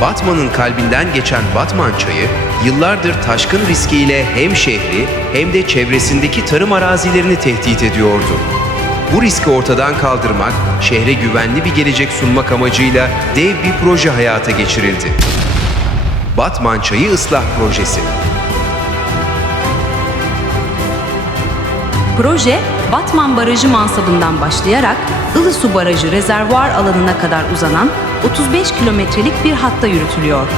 Batman'ın kalbinden geçen Batman çayı, yıllardır taşkın riskiyle hem şehri hem de çevresindeki tarım arazilerini tehdit ediyordu. Bu riski ortadan kaldırmak, şehre güvenli bir gelecek sunmak amacıyla dev bir proje hayata geçirildi. Batman Çayı Islah Projesi. Proje, Batman Barajı mansabından başlayarak Ilısu Barajı rezervuar alanına kadar uzanan 35 kilometrelik bir hatta yürütülüyor.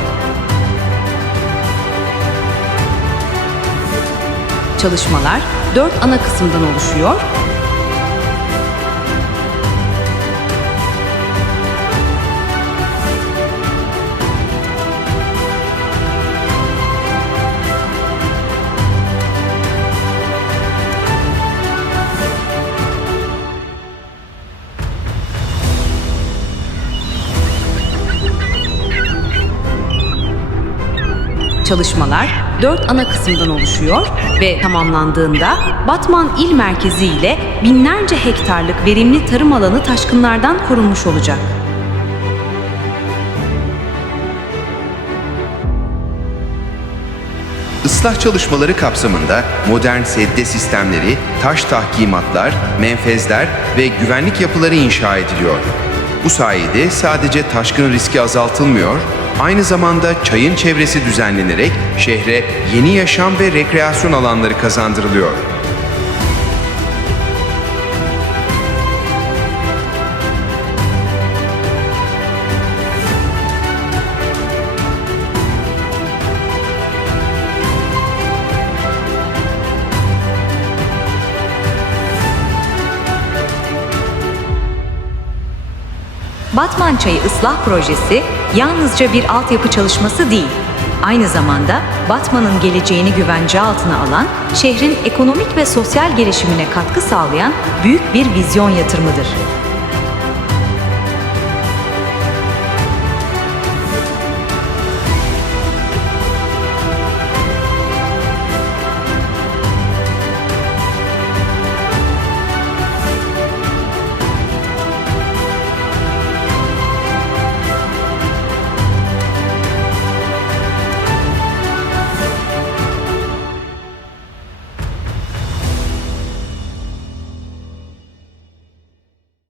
Çalışmalar dört ana kısımdan oluşuyor Çalışmalar dört ana kısımdan oluşuyor ve tamamlandığında Batman il merkezi ile binlerce hektarlık verimli tarım alanı taşkınlardan korunmuş olacak. Islah çalışmaları kapsamında modern sedye sistemleri, taş tahkimatlar, menfezler ve güvenlik yapıları inşa ediliyor. Bu sayede sadece taşkın riski azaltılmıyor, aynı zamanda çayın çevresi düzenlenerek şehre yeni yaşam ve rekreasyon alanları kazandırılıyor. Batman Çayı Islah Projesi yalnızca bir altyapı çalışması değil, aynı zamanda Batman'ın geleceğini güvence altına alan, şehrin ekonomik ve sosyal gelişimine katkı sağlayan büyük bir vizyon yatırımıdır.